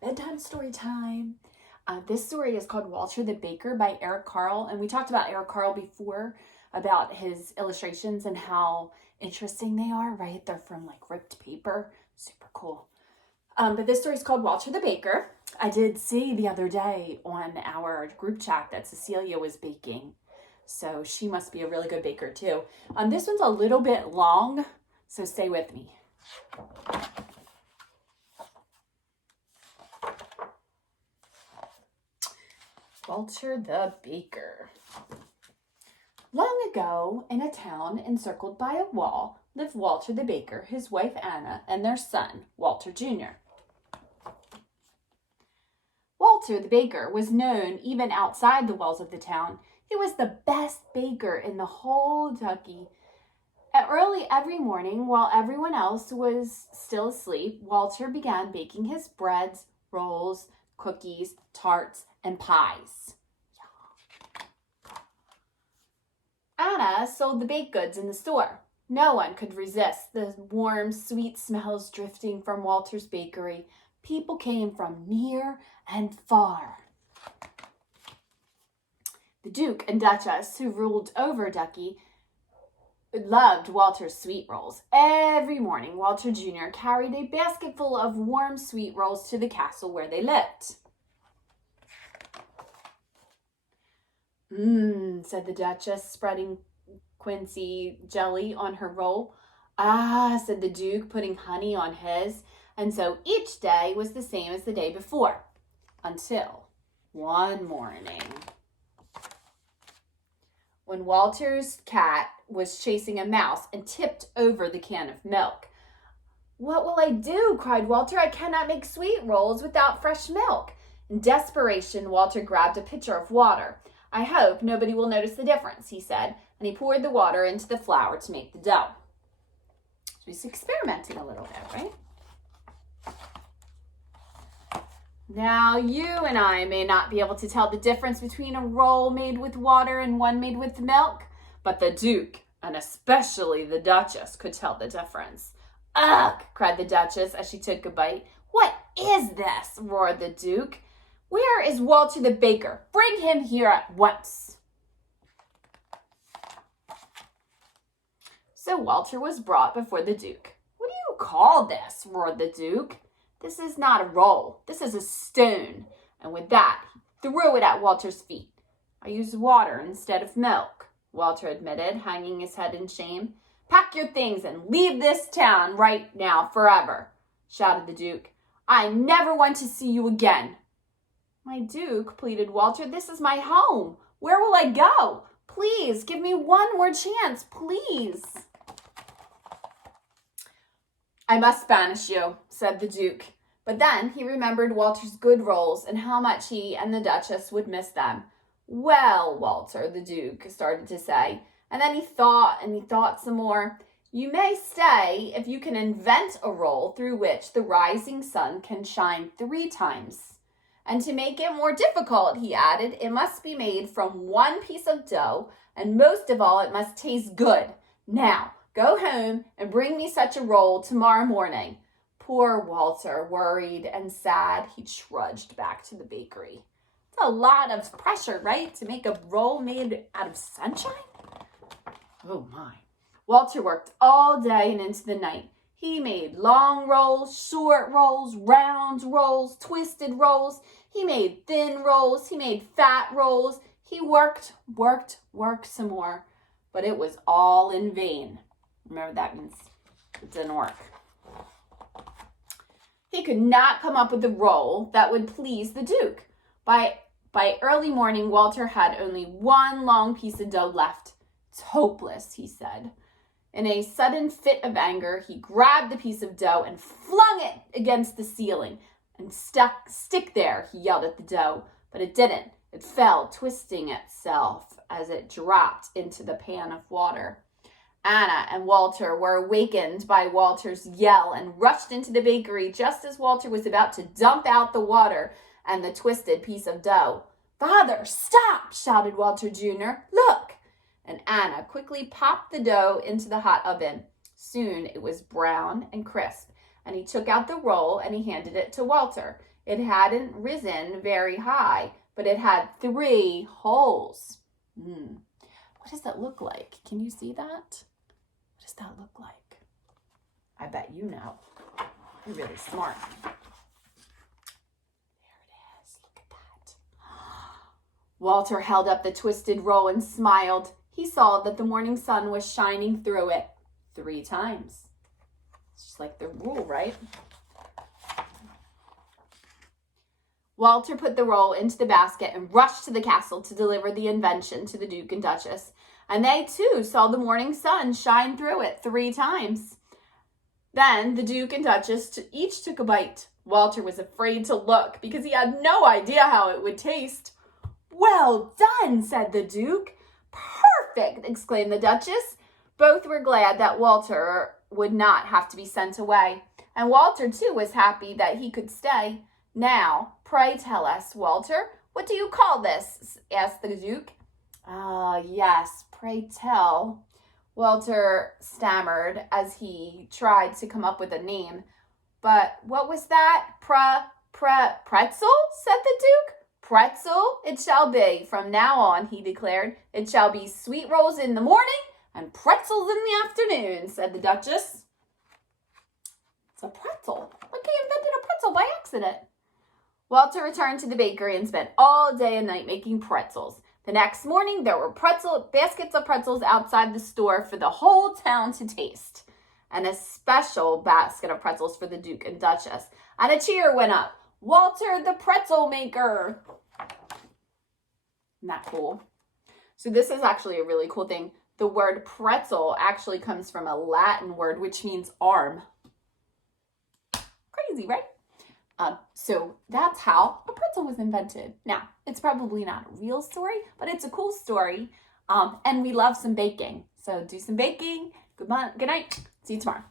Bedtime story time. This story is called Walter the Baker by Eric Carle. And we talked about Eric Carle before, about his illustrations and how interesting they are, right? They're from like ripped paper. Super cool. But this story is called Walter the Baker. I did see the other day on our group chat that Cecilia was baking. So she must be a really good baker too. This one's a little bit long, so stay with me. Walter the Baker. Long ago, in a town encircled by a wall, lived Walter the Baker, his wife Anna, and their son, Walter Jr. Walter the Baker was known even outside the walls of the town. He was the best baker in the whole Kentucky. Early every morning, while everyone else was still asleep, Walter began baking his breads, rolls, cookies, tarts, and pies. Anna sold the baked goods in the store. No one could resist the warm, sweet smells drifting from Walter's bakery. People came from near and far. The Duke and Duchess, who ruled over Ducky, loved Walter's sweet rolls. Every morning, Walter Jr. carried a basketful of warm sweet rolls to the castle where they lived. Said the Duchess, spreading quincy jelly on her roll. Said the Duke, putting honey on his. And so each day was the same as the day before, until one morning, when Walter's cat was chasing a mouse and tipped over the can of milk. "What will I do?" cried Walter. "I cannot make sweet rolls without fresh milk." In desperation, Walter grabbed a pitcher of water. "I hope nobody will notice the difference," he said, and he poured the water into the flour to make the dough. So he's experimenting a little bit, right? Now, you and I may not be able to tell the difference between a roll made with water and one made with milk, but the Duke, and especially the Duchess, could tell the difference. "Ugh!" cried the Duchess as she took a bite. "What is this?" roared the Duke. "Where is Walter the Baker? Bring him here at once." So Walter was brought before the Duke. "What do you call this?" roared the Duke. "This is not a roll. This is a stone." And with that, he threw it at Walter's feet. "I used water instead of milk," Walter admitted, hanging his head in shame. "Pack your things and leave this town right now forever," shouted the Duke. "I never want to see you again." "My Duke," pleaded Walter, "this is my home. Where will I go? Please, give me one more chance, please." "I must banish you," said the Duke. But then he remembered Walter's good rolls and how much he and the Duchess would miss them. "Well, Walter," the Duke started to say, and then he thought some more. "You may stay if you can invent a roll through which the rising sun can shine 3 times. And to make it more difficult," he added, "it must be made from one piece of dough, and most of all, it must taste good. Now, go home and bring me such a roll tomorrow morning." Poor Walter, worried and sad, he trudged back to the bakery. It's a lot of pressure, right? To make a roll made out of sunshine? Oh my. Walter worked all day and into the night. He made long rolls, short rolls, round rolls, twisted rolls. He made thin rolls. He made fat rolls. He worked some more, but it was all in vain. Remember, that means it didn't work. He could not come up with a roll that would please the Duke. By early morning, Walter had only one long piece of dough left. "It's hopeless," he said. In a sudden fit of anger, he grabbed the piece of dough and flung it against the ceiling. "And stick there," he yelled at the dough, but it didn't. It fell, twisting itself as it dropped into the pan of water. Anna and Walter were awakened by Walter's yell and rushed into the bakery just as Walter was about to dump out the water and the twisted piece of dough. "Father, stop!" shouted Walter Jr. "Look!" And Anna quickly popped the dough into the hot oven. Soon it was brown and crisp, and he took out the roll and he handed it to Walter. It hadn't risen very high, but it had 3 holes. What does that look like? Can you see that? What does that look like? I bet you know. You're really smart. There it is. Look at that. Walter held up the twisted roll and smiled. He saw that the morning sun was shining through it 3 times. It's just like the rule, right? Walter put the roll into the basket and rushed to the castle to deliver the invention to the Duke and Duchess. And they, too, saw the morning sun shine through it 3 times. Then the Duke and Duchess each took a bite. Walter was afraid to look because he had no idea how it would taste. "Well done," said the Duke. "Perfect," exclaimed the Duchess. Both were glad that Walter would not have to be sent away. And Walter, too, was happy that he could stay. "Now, pray tell us, Walter, what do you call this?" asked the Duke. Yes, pray tell," Walter stammered as he tried to come up with a name. "But what was that? Pretzel?" said the Duke. "Pretzel it shall be from now on," he declared. "It shall be sweet rolls in the morning and pretzels in the afternoon," said the Duchess. It's a pretzel. Look, he invented a pretzel by accident. Walter returned to the bakery and spent all day and night making pretzels. The next morning, there were baskets of pretzels outside the store for the whole town to taste, and a special basket of pretzels for the Duke and Duchess. And a cheer went up. "Walter the pretzel maker." Isn't that cool? So this is actually a really cool thing. The word pretzel actually comes from a Latin word, which means arm. Crazy, right? So that's how a pretzel was invented. Now, it's probably not a real story, but it's a cool story. And we love some baking. So do some baking. Good night. See you tomorrow.